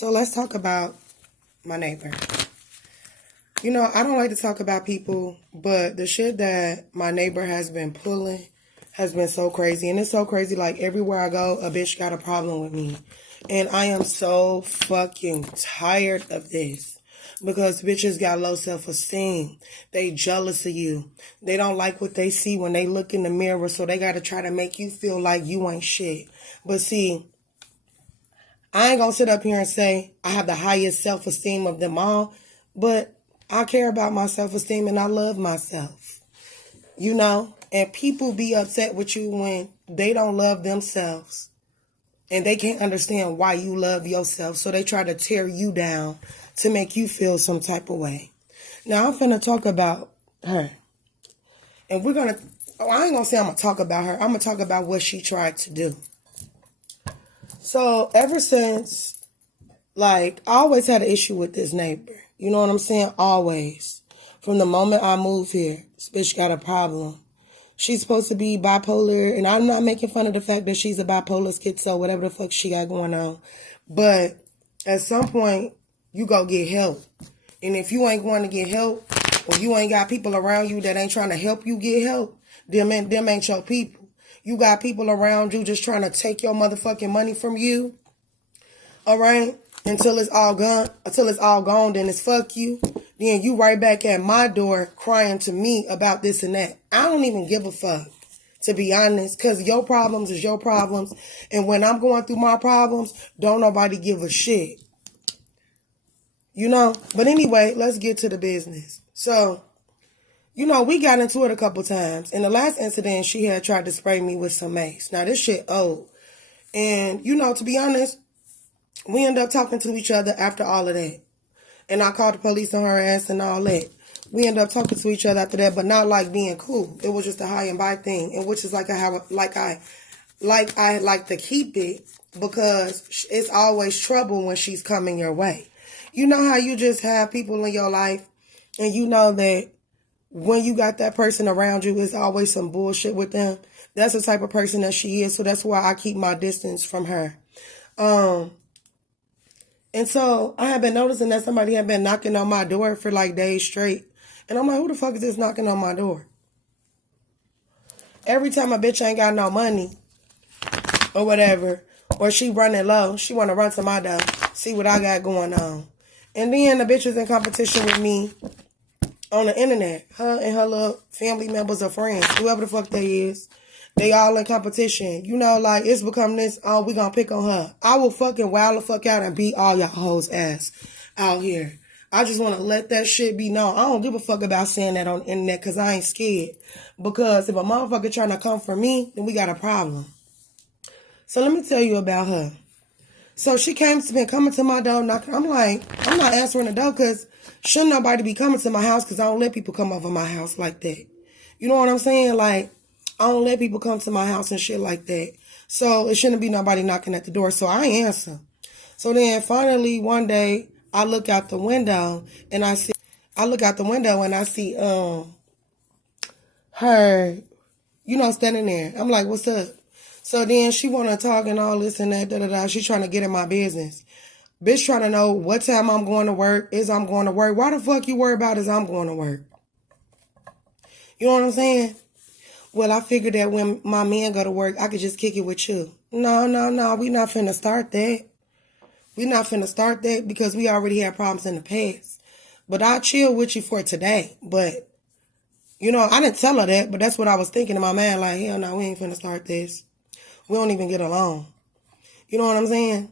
So let's talk about my neighbor. You know, I don't like to talk about people, but the shit that my neighbor has been pulling has been so crazy. And it's so crazy, like everywhere I go, a bitch got a problem with me. And I am so fucking tired of this. Because bitches got low self-esteem. They jealous of you. They don't like what they see when they look in the mirror, so they gotta try to make you feel like you ain't shit. But see, I ain't gonna sit up here and say I have the highest self-esteem of them all, but I care about my self-esteem and I love myself. You know? And people be upset with you when they don't love themselves. And they can't understand why you love yourself. So they try to tear you down to make you feel some type of way. Now I'm finna talk about her. And I ain't gonna say I'm gonna talk about her. I'm gonna talk about what she tried to do. So ever since, I always had an issue with this neighbor. You know what I'm saying? Always. From the moment I moved here, this bitch got a problem. She's supposed to be bipolar, and I'm not making fun of the fact that she's a bipolar schizo, whatever the fuck she got going on. But at some point, you go get help. And if you ain't going to get help, or you ain't got people around you that ain't trying to help you get help, them ain't your people. You got people around you just trying to take your motherfucking money from you. All right? Until it's all gone, then it's fuck you. Then you right back at my door crying to me about this and that. I don't even give a fuck, to be honest, because your problems is your problems. And when I'm going through my problems, don't nobody give a shit. You know? But anyway, let's get to the business. So, you know, we got into it a couple times. In the last incident, she had tried to spray me with some mace. Now, this shit old. And, you know, to be honest, we ended up talking to each other after all of that. And I called the police on her ass and all that. We ended up talking to each other after that, but not like being cool. It was just a high and by thing, and which is I like to keep it, because it's always trouble when she's coming your way. You know how you just have people in your life, and you know that when you got that person around you, it's always some bullshit with them. That's the type of person that she is, so that's why I keep my distance from her. And so I have been noticing that somebody had been knocking on my door for like days straight. And I'm like, who the fuck is this knocking on my door? Every time a bitch ain't got no money or whatever, or she running low, she want to run to my door, see what I got going on. And then the bitch is in competition with me on the internet. Her and her little family members or friends, whoever the fuck they is. They all in competition. You know, like, it's become this, oh, we gonna pick on her. I will fucking wild the fuck out and beat all y'all hoes ass out here. I just want to let that shit be known. I don't give a fuck about saying that on the internet because I ain't scared. Because if a motherfucker trying to come for me, then we got a problem. So let me tell you about her. So she been coming to my door knocking. I'm like, I'm not answering the door because shouldn't nobody be coming to my house because I don't let people come over my house like that. You know what I'm saying? Like, I don't let people come to my house and shit like that. So it shouldn't be nobody knocking at the door. So I answer. So then finally one day I look out the window and I see her, you know, standing there. I'm like, what's up? So then she want to talk and all this and that, She trying to get in my business. Bitch trying to know what time I'm going to work. Is I'm going to work? Why the fuck you worry about is I'm going to work? You know what I'm saying? Well, I figured that when my man go to work, I could just kick it with you. No. We not finna start that. We not finna start that because we already had problems in the past. But I'll chill with you for today. But, you know, I didn't tell her that, but that's what I was thinking in my mind. Like, hell no, we ain't finna start this. We don't even get along. You know what I'm saying?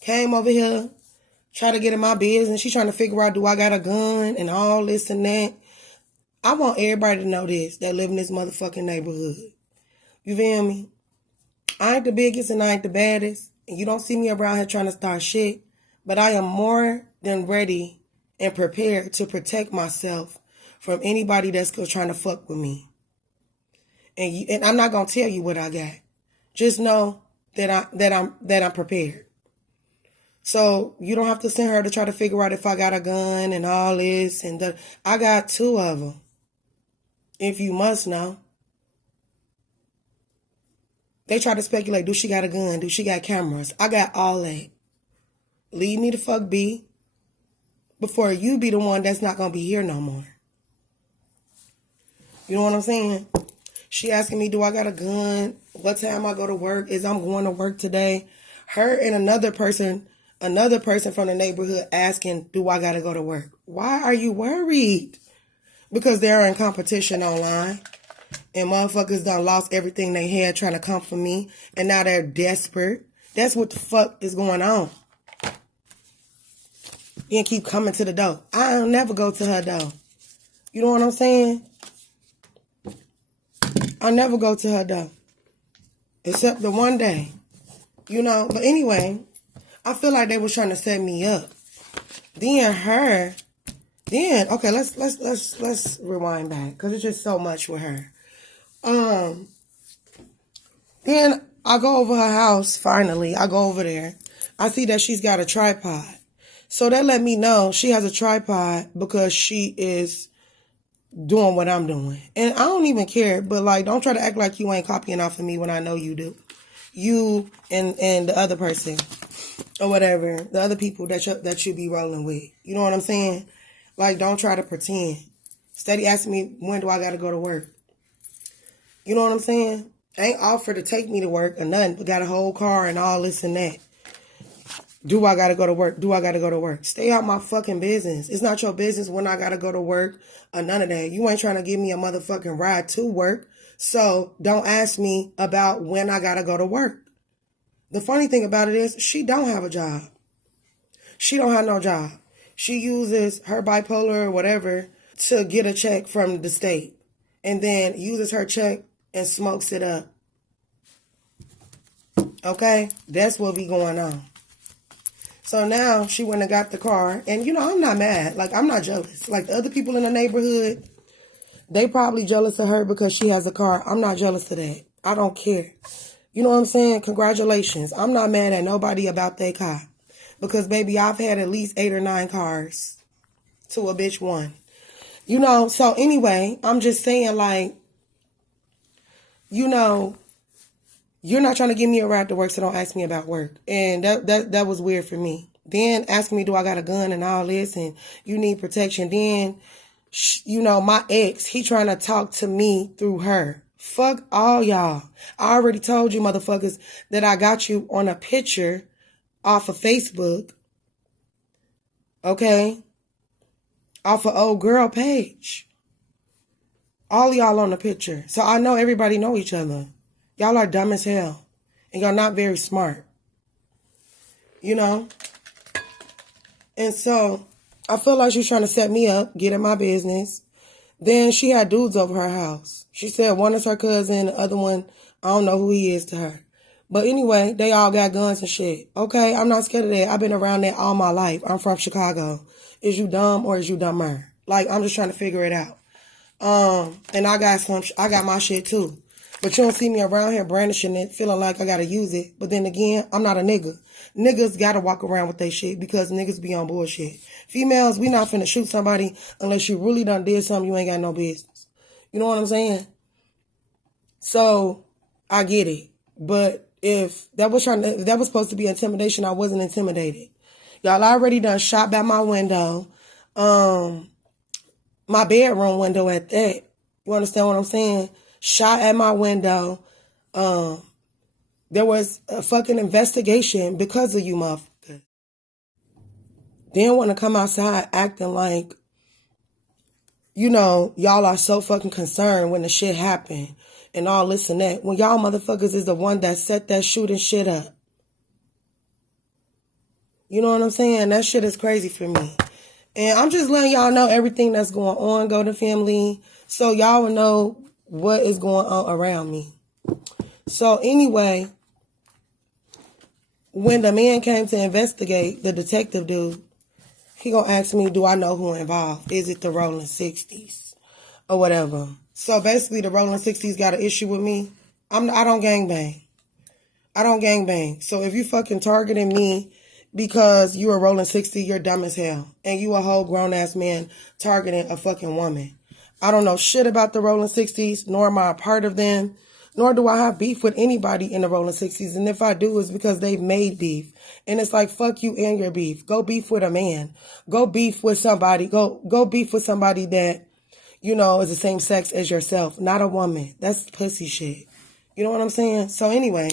Came over here, try to get in my business. She trying to figure out, do I got a gun and all this and that. I want everybody to know this that live in this motherfucking neighborhood. You feel me? I ain't the biggest and I ain't the baddest. And you don't see me around here trying to start shit. But I am more than ready and prepared to protect myself from anybody that's trying to fuck with me. And I'm not going to tell you what I got. Just know that I'm prepared. So you don't have to send her to try to figure out if I got a gun and all this. I got 2 of them. If you must know. They try to speculate, do she got a gun? Do she got cameras? I got all that. Leave me the fuck be before you be the one that's not gonna be here no more. You know what I'm saying? She asking me, do I got a gun? What time I go to work? Is I'm going to work today? Her and another person from the neighborhood asking, do I got to go to work? Why are you worried? Because they're in competition online. And motherfuckers done lost everything they had trying to come for me. And now they're desperate. That's what the fuck is going on. Then keep coming to the door. I'll never go to her door. You know what I'm saying? I'll never go to her door. Except the one day. You know, but anyway, I feel like they was trying to set me up. Okay, let's rewind back, because it's just so much with her. Then I go over her house, finally. I go over there. I see that she's got a tripod. So that let me know she has a tripod because she is doing what I'm doing. And I don't even care, but like, don't try to act like you ain't copying off of me when I know you do. You and the other person or whatever, the other people that you be rolling with. You know what I'm saying? Like, don't try to pretend. Steady asking me, when do I got to go to work? You know what I'm saying? Ain't offered to take me to work or nothing, but got a whole car and all this and that. Do I got to go to work? Do I got to go to work? Stay out my fucking business. It's not your business when I got to go to work or none of that. You ain't trying to give me a motherfucking ride to work. So don't ask me about when I got to go to work. The funny thing about it is she don't have a job. She don't have no job. She uses her bipolar or whatever to get a check from the state and then uses her check and smokes it up. Okay? That's what be going on. So now she went and got the car. And, you know, I'm not mad. Like, I'm not jealous. Like, the other people in the neighborhood, they probably jealous of her because she has a car. I'm not jealous of that. I don't care. You know what I'm saying? Congratulations. I'm not mad at nobody about their car. Because, baby, I've had at least 8 or 9 cars to a bitch one. You know, so anyway, I'm just saying, like, you know, you're not trying to give me a ride to work, so don't ask me about work. And that was weird for me. Then asking me, do I got a gun and all this, and you need protection. Then, you know, my ex, he trying to talk to me through her. Fuck all y'all. I already told you motherfuckers that I got you on a picture off of Facebook. Okay? Off of old girl page. All y'all on the picture. So I know everybody know each other. Y'all are dumb as hell. And y'all not very smart. You know? And so, I feel like she's trying to set me up, get in my business. Then she had dudes over her house. She said one is her cousin, the other one, I don't know who he is to her. But anyway, they all got guns and shit. Okay, I'm not scared of that. I've been around that all my life. I'm from Chicago. Is you dumb or is you dumber? Like, I'm just trying to figure it out. And I got my shit too. But you don't see me around here brandishing it, feeling like I gotta use it. But then again, I'm not a nigga. Niggas gotta walk around with their shit because niggas be on bullshit. Females, we not finna shoot somebody unless you really done did something you ain't got no business. You know what I'm saying? So, I get it. But if that was supposed to be intimidation, I wasn't intimidated. Y'all already done shot by my window. My bedroom window at that. You understand what I'm saying? Shot at my window. There was a fucking investigation because of you motherfuckers. Then want to come outside acting like, you know, y'all are so fucking concerned when the shit happened and all this and that. When y'all motherfuckers is the one that set that shooting shit up. You know what I'm saying? That shit is crazy for me. And I'm just letting y'all know everything that's going on, Golden Family, so y'all will know what is going on around me. So anyway, when the man came to investigate, the detective dude, he gonna ask me, do I know who involved? Is it the Rolling 60s or whatever? So basically the Rolling 60s got an issue with me. I don't gangbang. I don't gangbang. So if you fucking targeting me because you a Rolling 60, you're dumb as hell. And you a whole grown-ass man targeting a fucking woman. I don't know shit about the Rolling 60s, nor am I a part of them. Nor do I have beef with anybody in the Rolling 60s. And if I do, it's because they've made beef. And it's like, fuck you and your beef. Go beef with a man. Go beef with somebody. Go beef with somebody that, you know, is the same sex as yourself. Not a woman. That's pussy shit. You know what I'm saying? So anyway,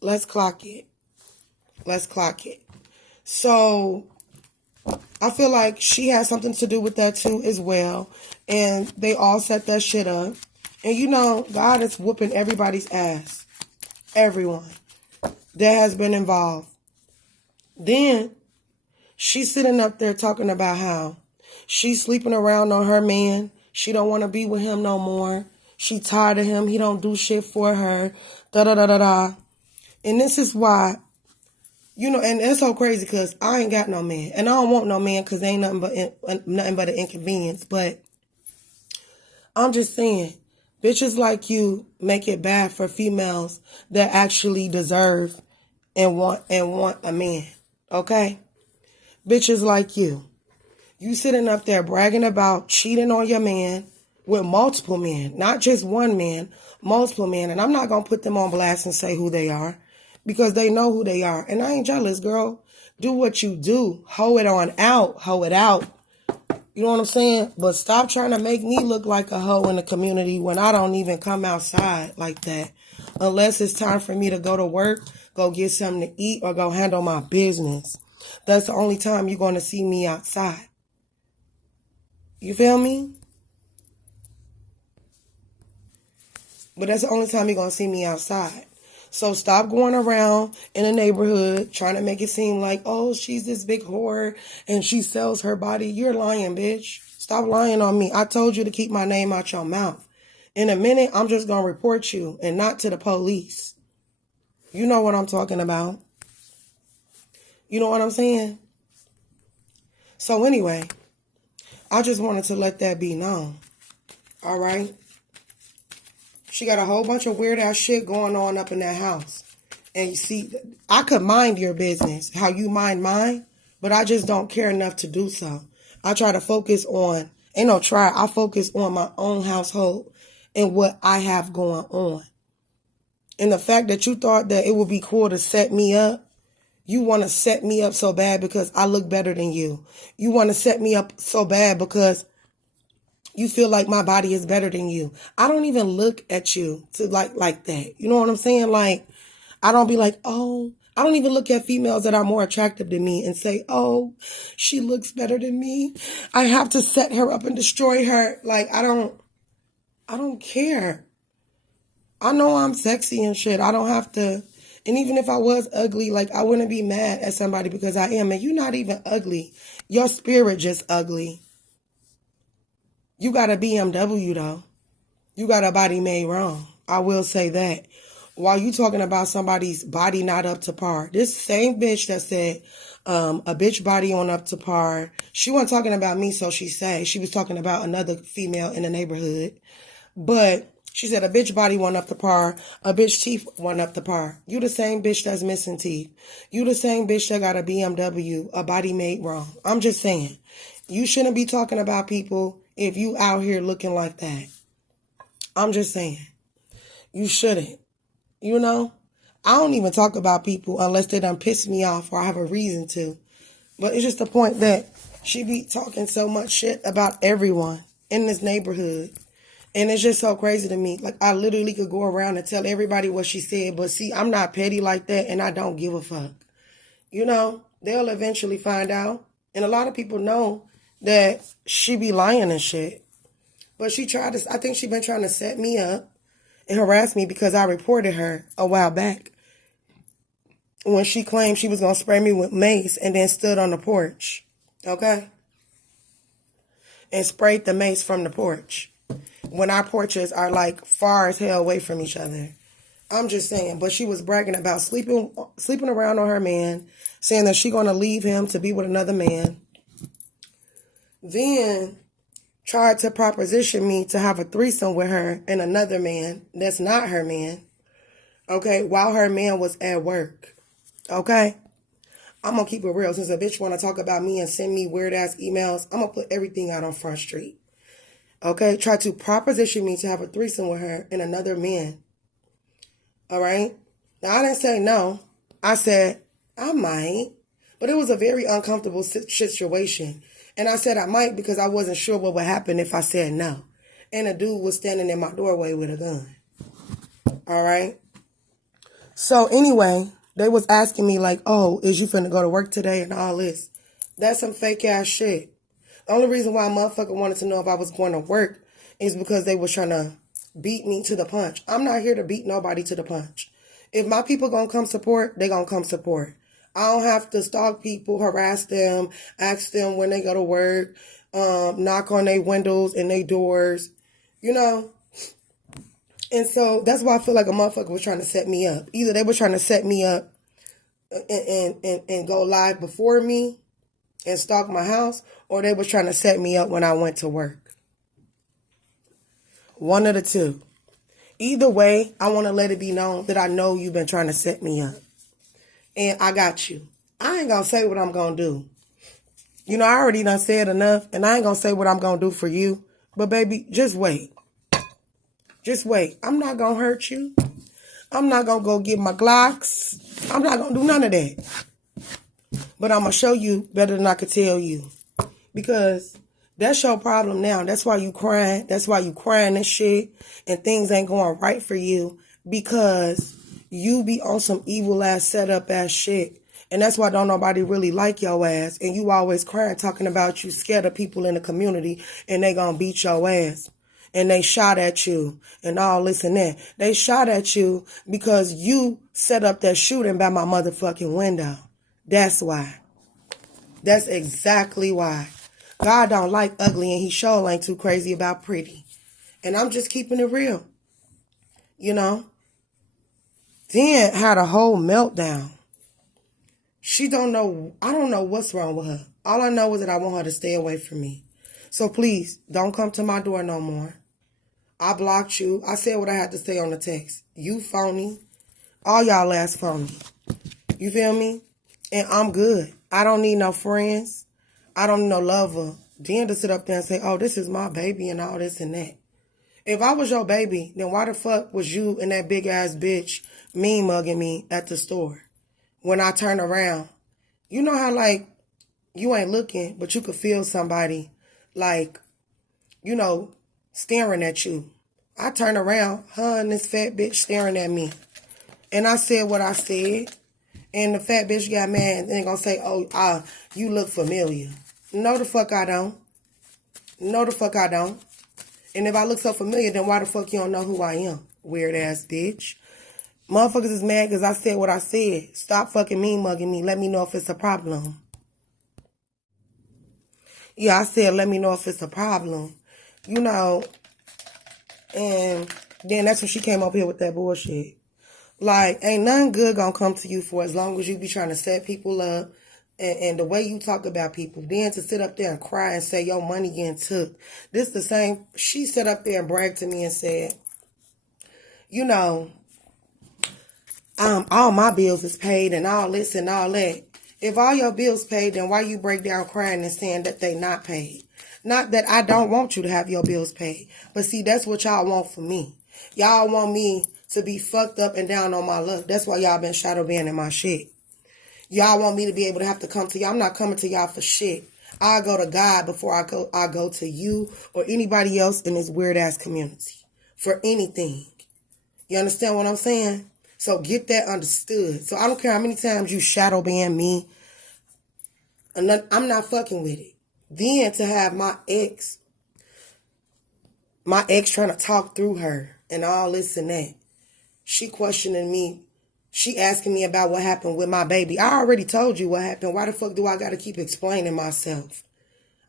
let's clock it. Let's clock it. So I feel like she has something to do with that too as well. And they all set that shit up. And you know, God is whooping everybody's ass. Everyone that has been involved. Then she's sitting up there talking about how she's sleeping around on her man. She don't want to be with him no more. She tired of him. He don't do shit for her. Da-da-da-da-da. And this is why, you know, and it's so crazy because I ain't got no man. And I don't want no man because ain't nothing but an inconvenience. But I'm just saying, bitches like you make it bad for females that actually deserve and want a man. Okay? Bitches like you. You sitting up there bragging about cheating on your man with multiple men. Not just one man, multiple men. And I'm not going to put them on blast and say who they are because they know who they are. And I ain't jealous, girl. Do what you do. Hoe it on out. Hoe it out. You know what I'm saying? But stop trying to make me look like a hoe in the community when I don't even come outside like that. Unless it's time for me to go to work, go get something to eat, or go handle my business. That's the only time you're going to see me outside. You feel me? But that's the only time you're going to see me outside. So stop going around in the neighborhood trying to make it seem like, oh, she's this big whore and she sells her body. You're lying, bitch. Stop lying on me. I told you to keep my name out your mouth. In a minute, I'm just going to report you and not to the police. You know what I'm talking about. You know what I'm saying? So anyway, I just wanted to let that be known. All right? She got a whole bunch of weird ass shit going on up in that house. And you see, I could mind your business, how you mind mine, but I just don't care enough to do so. I try to focus on, I focus on my own household and what I have going on. And the fact that you thought that it would be cool to set me up, you want to set me up so bad because I look better than you. You want to set me up so bad because you feel like my body is better than you. I don't even look at you to like that. You know what I'm saying? Like, I don't be like, oh, I don't even look at females that are more attractive than me and say, oh, she looks better than me. I have to set her up and destroy her. Like, I don't care. I know I'm sexy and shit. I don't have to. And even if I was ugly, like, I wouldn't be mad at somebody because I am. And you're not even ugly. Your spirit just ugly. You got a BMW, though. You got a body made wrong. I will say that. While you talking about somebody's body not up to par, this same bitch that said a bitch body on up to par, she wasn't talking about me, so she said. She was talking about another female in the neighborhood. But she said a bitch body went up to par, a bitch teeth went up to par. You the same bitch that's missing teeth. You the same bitch that got a BMW, a body made wrong. I'm just saying. You shouldn't be talking about people if you out here looking like that. I'm just saying. You shouldn't. You know? I don't even talk about people unless they done piss me off or I have a reason to. But it's just the point that she be talking so much shit about everyone in this neighborhood. And it's just so crazy to me. Like, I literally could go around and tell everybody what she said. But see, I'm not petty like that and I don't give a fuck. You know? They'll eventually find out. And a lot of people know that she be lying and shit. But I think she been trying to set me up and harass me because I reported her a while back when she claimed she was going to spray me with mace and then stood on the porch. Okay? And sprayed the mace from the porch. When our porches are like far as hell away from each other. I'm just saying. But she was bragging about sleeping around on her man, saying that she going to leave him to be with another man. Then tried to proposition me to have a threesome with her and another man that's not her man, okay, while her man was at work, okay? I'm going to keep it real. Since a bitch want to talk about me and send me weird-ass emails, I'm going to put everything out on Front Street. Okay? Tried to proposition me to have a threesome with her and another man. All right? Now, I didn't say no. I said, I might. But it was a very uncomfortable situation. And I said I might because I wasn't sure what would happen if I said no. And a dude was standing in my doorway with a gun. All right? So anyway, they was asking me like, oh, is you finna go to work today and all this? That's some fake ass shit. The only reason why a motherfucker wanted to know if I was going to work is because they was trying to beat me to the punch. I'm not here to beat nobody to the punch. If my people gonna come support, they gonna come support. I don't have to stalk people, harass them, ask them when they go to work, knock on their windows and their doors, you know. And so that's why I feel like a motherfucker was trying to set me up. Either they were trying to set me up and go live before me and stalk my house, or they were trying to set me up when I went to work. One of the two. Either way, I want to let it be known that I know you've been trying to set me up. And I got you. I ain't going to say what I'm going to do. You know, I already done said enough, and I ain't going to say what I'm going to do for you. But baby, just wait. Just wait. I'm not going to hurt you. I'm not going to go get my Glocks. I'm not going to do none of that. But I'm going to show you better than I could tell you. Because that's your problem now. That's why you crying. That's why you crying and shit. And things ain't going right for you. Because you be on some evil ass setup ass shit. And that's why don't nobody really like your ass. And you always crying talking about you scared of people in the community. And they gonna beat your ass. And they shot at you and all this and that. They shot at you because you set up that shooting by my motherfucking window. That's why. That's exactly why. God don't like ugly and he sure ain't too crazy about pretty. And I'm just keeping it real. You know? Then had a whole meltdown. She don't know. I don't know what's wrong with her. All I know is that I want her to stay away from me. So please, don't come to my door no more. I blocked you. I said what I had to say on the text. You phony. All y'all ass phony. You feel me? And I'm good. I don't need no friends. I don't need no lover. Then to sit up there and say, oh, this is my baby and all this and that. If I was your baby, then why the fuck was you and that big ass bitch mean mugging me at the store? When I turn around, you know how like you ain't looking, but you could feel somebody like, you know, staring at you. I turn around, her and this fat bitch staring at me. And I said what I said. And the fat bitch got mad and then gonna say, oh, you look familiar. No, the fuck I don't. No, the fuck I don't. And if I look so familiar, then why the fuck you don't know who I am? Weird ass bitch. Motherfuckers is mad because I said what I said. Stop fucking mean mugging me. Let me know if it's a problem. Yeah, I said let me know if it's a problem. You know, and then that's when she came up here with that bullshit. Like, ain't nothing good gonna come to you for as long as you be trying to set people up and the way you talk about people. Then to sit up there and cry and say your money getting took. This the same. She sat up there and bragged to me and said, you know, all my bills is paid and all this and all that. If all your bills paid, then why you break down crying and saying that they not paid? Not that I don't want you to have your bills paid. But see, that's what y'all want from me. Y'all want me to be fucked up and down on my luck. That's why y'all been shadow banning my shit. Y'all want me to be able to have to come to y'all. I'm not coming to y'all for shit. I go to God before I go to you or anybody else in this weird ass community for anything. You understand what I'm saying? So get that understood. So I don't care how many times you shadow ban me. I'm not fucking with it. Then to have my ex trying to talk through her and all this and that. She questioning me. She asking me about what happened with my baby. I already told you what happened. Why the fuck do I got to keep explaining myself?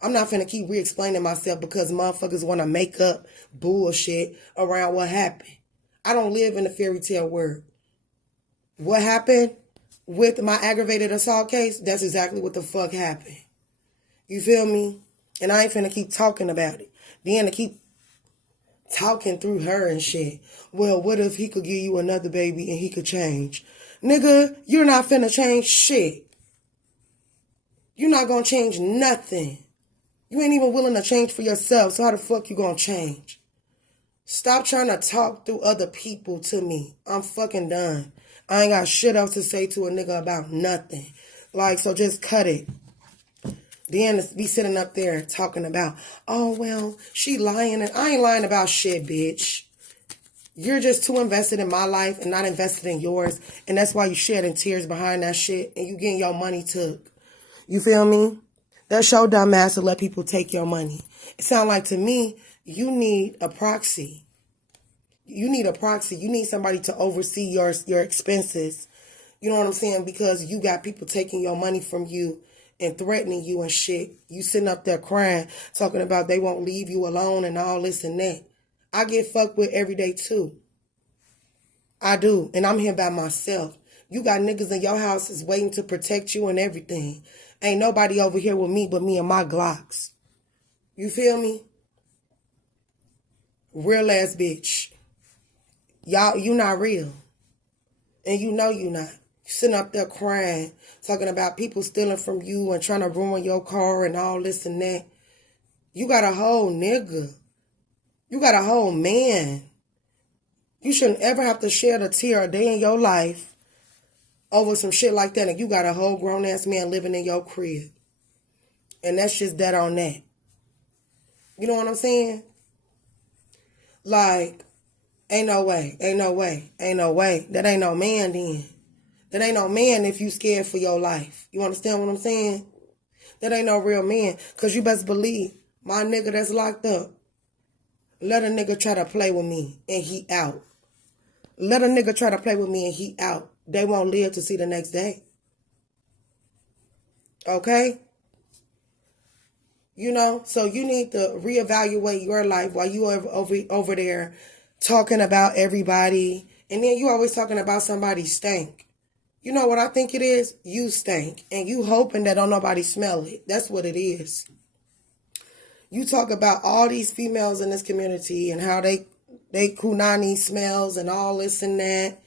I'm not finna keep re-explaining myself because motherfuckers want to make up bullshit around what happened. I don't live in a fairy tale world. What happened with my aggravated assault case, that's exactly what the fuck happened. You feel me? And I ain't finna keep talking about it. Then to keep talking through her and shit. Well, what if he could give you another baby and he could change? Nigga, you're not finna change shit. You're not gonna change nothing. You ain't even willing to change for yourself, so how the fuck you gonna change? Stop trying to talk through other people to me. I'm fucking done. I ain't got shit else to say to a nigga about nothing. Like, so just cut it. Then be sitting up there talking about, oh, well, she lying. And I ain't lying about shit, bitch. You're just too invested in my life and not invested in yours. And that's why you shedding tears behind that shit and you getting your money took. You feel me? That's your dumb ass to let people take your money. It sounds like to me, you need a proxy. You need a proxy. You need somebody to oversee your expenses. You know what I'm saying? Because you got people taking your money from you and threatening you and shit. You sitting up there crying, talking about they won't leave you alone and all this and that. I get fucked with every day too. I do. And I'm here by myself. You got niggas in your house is waiting to protect you and everything. Ain't nobody over here with me but me and my Glocks. You feel me? Real ass bitch. Y'all, you not real. And you know you not. Sitting up there crying, talking about people stealing from you and trying to ruin your car and all this and that. You got a whole nigga. You got a whole man. You shouldn't ever have to shed a tear a day in your life over some shit like that. And you got a whole grown-ass man living in your crib. And that's just that on that. You know what I'm saying? Like, ain't no way, ain't no way, ain't no way. That ain't no man then. That ain't no man if you scared for your life. You understand what I'm saying? That ain't no real man. Because you best believe my nigga that's locked up, let a nigga try to play with me and he out. Let a nigga try to play with me and he out. They won't live to see the next day. Okay? You know, so you need to reevaluate your life while you are over there talking about everybody. And then you always talking about somebody stank. You know what I think it is? You stank. And you hoping that don't nobody smell it. That's what it is. You talk about all these females in this community and how they kunani smells and all this and that.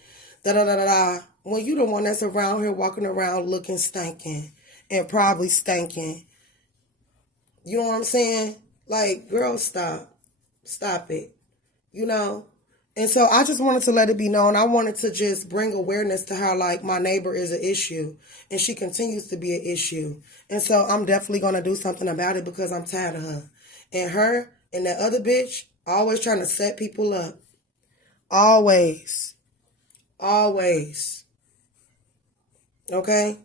Da-da-da-da-da. When you the one that's around here walking around looking stinking and probably stinking. You know what I'm saying? Like, girl, stop. Stop it. You know? And so I just wanted to let it be known. I wanted to just bring awareness to how, like, my neighbor is an issue. And she continues to be an issue. And so I'm definitely going to do something about it because I'm tired of her. And her and that other bitch always trying to set people up. Always. Always. Okay?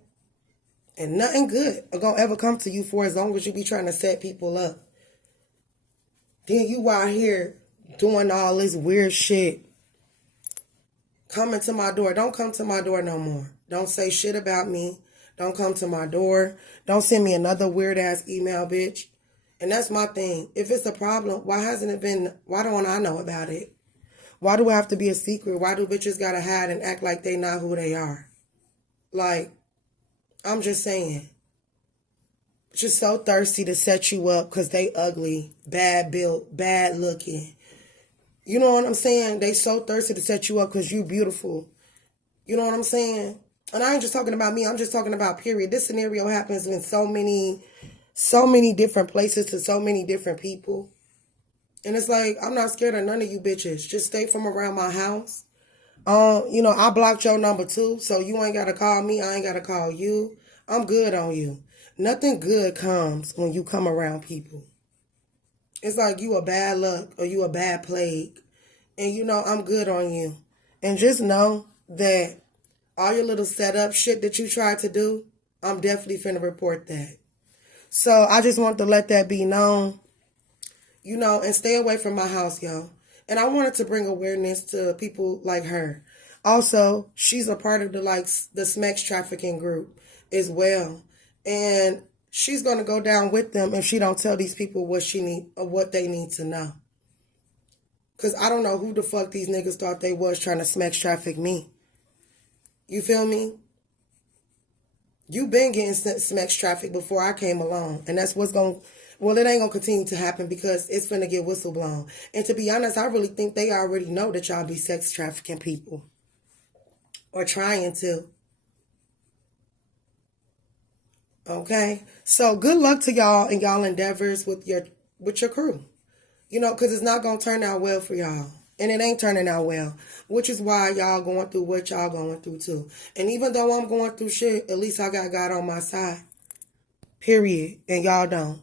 And nothing good are going to ever come to you for as long as you be trying to set people up. Then you out here doing all this weird shit. Coming to my door. Don't come to my door no more. Don't say shit about me. Don't come to my door. Don't send me another weird ass email, bitch. And that's my thing. If it's a problem, why don't I know about it? Why do I have to be a secret? Why do bitches gotta hide and act like they not who they are? Like, I'm just saying. Just so thirsty to set you up because they ugly, bad built, bad looking. You know what I'm saying? They so thirsty to set you up because you beautiful. You know what I'm saying? And I ain't just talking about me. I'm just talking about period. This scenario happens in so many different places to so many different people. And it's like, I'm not scared of none of you bitches. Just stay from around my house. You know, I blocked your number too, so you ain't got to call me. I ain't got to call you. I'm good on you. Nothing good comes when you come around people. It's like you a bad luck or you a bad plague. And you know, I'm good on you. And just know that all your little setup shit that you tried to do, I'm definitely finna report that. So I just want to let that be known. You know, and stay away from my house, yo. And I wanted to bring awareness to people like her. Also, she's a part of the SMEX trafficking group as well. And she's going to go down with them if she don't tell these people what they need to know. Because I don't know who the fuck these niggas thought they was trying to SMEX traffic me. You feel me? You been getting SMEX traffic before I came along. And that's what's going to... Well, it ain't going to continue to happen because it's finna get whistleblown. And to be honest, I really think they already know that y'all be sex trafficking people. Or trying to. Okay? So good luck to y'all and y'all endeavors with your crew. You know, because it's not going to turn out well for y'all. And it ain't turning out well. Which is why y'all going through what y'all going through too. And even though I'm going through shit, at least I got God on my side. Period. And y'all don't.